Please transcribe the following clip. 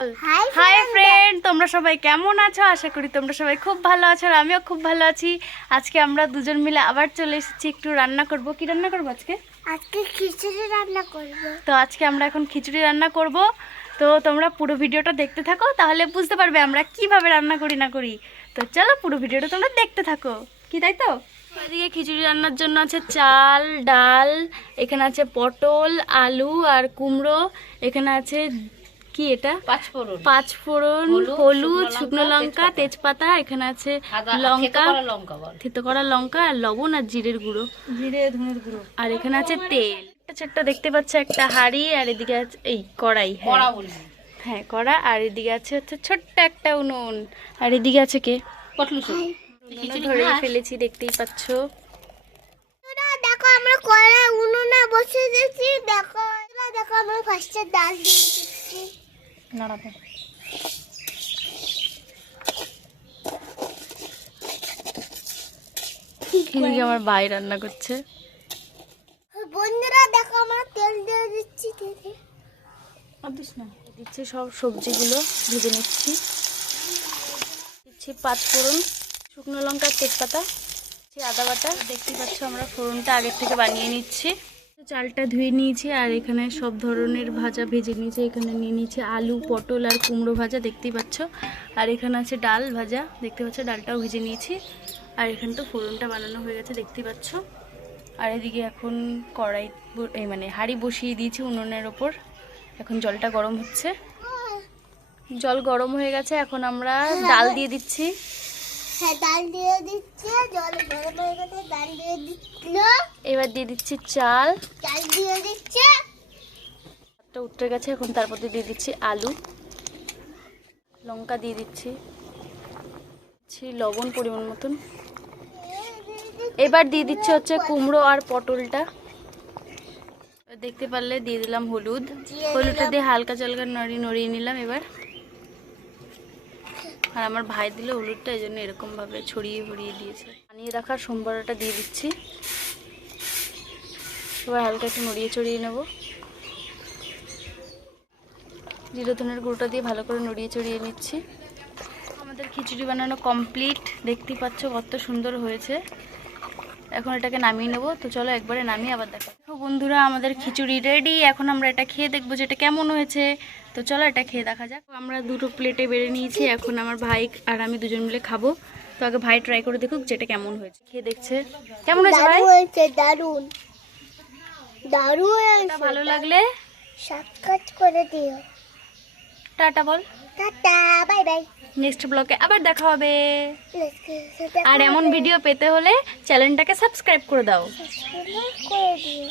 Hi friend, তোমরা সবাই কেমন আছো? আশা করি তোমরা সবাই খুব ভালো আছো আর আমিও খুব ভালো আছি। আজকে আমরা দুজন মিলে আবার চলে এসেছি একটু রান্না করব। কি রান্না করব আজকে? আজকে খিচুড়ি রান্না করব। তো আজকে আমরা এখন খিচুড়ি রান্না করব। তো তোমরা পুরো ভিডিওটা দেখতে থাকো, তাহলে বুঝতে পারবে আমরা কিভাবে রান্না করি না করি। তো চলো পুরো ভিডিওটা তোমরা দেখতে থাকো, কি তাই তো? এদিকে খিচুড়ি রান্নার জন্য আছে চাল, ডাল, এখানে আছে পটল, আলু আর কুমড়ো, এখানে আছে কি এটা পাঁচফোড়ন, হলুদ, শুকনো লঙ্কা, তেজপাতা, এখানে আছে লঙ্কা, থেতো করা লঙ্কা আর লবণ আর জিরের গুঁড়ো, ধনের গুঁড়ো, আর এখানে আছে তেল। একটা দেখতে পাচ্ছ একটা হাঁড়ি, আর এদিকে আছে এই কড়াই, হ্যাঁ কড়া, আর এদিকে আছে হচ্ছে ছোট্ট একটা উনুন, আর এদিকে আছে কে ধরে ফেলেছি, দেখতেই পাচ্ছ। দেখো আমরা কড়াই উনুনে বসে দিয়েছি। দেখো দেখো আমরা ফার্স্টে ডাল দিয়ে দিচ্ছি। নাড়াতে আমার ভাই রান্না করছে। বন্ধুরা দেখো আমরা তেল দিয়ে দিচ্ছি। দিচ্ছি সব সবজিগুলো ভেজে নিচ্ছি। দিচ্ছি পাঁচফোড়ন, শুকনো লঙ্কা, তেজপাতা, আদা বাটা। দেখতেই পাচ্ছ আমরা ফোড়নটা আগের থেকে বানিয়ে নিচ্ছি। চালটা ধুয়ে নিয়েছি আর এখানে সব ধরনের ভাজা ভেজে নিয়েছি। এখানে নিয়ে নিয়েছি আলু, পটল আর কুমড়ো ভাজা, দেখতেই পাচ্ছ। আর এখানে আছে ডাল ভাজা, দেখতে পাচ্ছ, ডালটাও ভেজে নিয়েছি। আর এখানে তো ফোড়নটা বানানো হয়ে গেছে, দেখতেই পাচ্ছ। আর এদিকে এখন কড়াই মানে হাঁড়ি বসিয়ে দিয়েছি উনুনের ওপর। এখন জলটা গরম হচ্ছে, জল গরম হয়ে গেছে। এখন আমরা ডাল দিয়ে দিচ্ছি। হ্যাঁ ডাল দিয়ে দিচ্ছে, জল গরম হয়ে গেছে, ডাল দিয়ে দিচ্ছিল। এবার দিয়ে দিচ্ছি চাল, চাল দিয়ে দিচ্ছে। চালটা উঠে গেছে, এখন তারপর দিয়ে দিচ্ছি আলু, লঙ্কা দিয়ে দিচ্ছি, লবণ পরিমাণ মতন। এবার দিয়ে দিচ্ছে হচ্ছে কুমড়ো আর পটলটা। দেখতে পারলে দিয়ে দিলাম হলুদ, হলুদটা দিয়ে হালকা চালকা নড়িয়ে নিলাম এবার। আর আমার ভাই দিল হলুদটা, এই জন্য এরকম ভাবে ছড়িয়ে দিয়েছে। বানিয়ে রাখার সম্বরটা দিয়ে দিচ্ছি। এবার হালকা একটু নড়িয়ে নেব। জিরে ধনের গুঁড়োটা দিয়ে ভালো করে নড়িয়ে নিচ্ছি। আমাদের খিচুড়ি বানানো কমপ্লিট, দেখতেই পাচ্ছ কত সুন্দর হয়েছে। এখন এটাকে নামিয়ে নেব। তো চলো একবারে নামিয়ে আবার দেখো। বন্ধুরা আমাদের খিচুড়ি রেডি। এখন আমরা এটা খেয়ে দেখবো যে এটা কেমন হয়েছে। তো চলো এটা খেয়ে দেখা যাক। আমরা দুটো প্লেটে বেড়ে নিয়েছি, এখন আমার ভাই আর আমি দুজন মিলে খাবো। তো আগে ভাই ট্রাই করে দেখুক যেটা কেমন হয়েছে। খেয়ে দেখছে কেমন হয়েছে ভাই। দারুণ দারুণ। ভালো লাগলে সাবস্ক্রাইব করে দিও। টাটা বল। Tata, bye bye. নেক্সট ব্লগে আবার দেখা হবে। আর এমন ভিডিও পেতে হলে চ্যানেলটাকে সাবস্ক্রাইব করে দাও। করে দিও।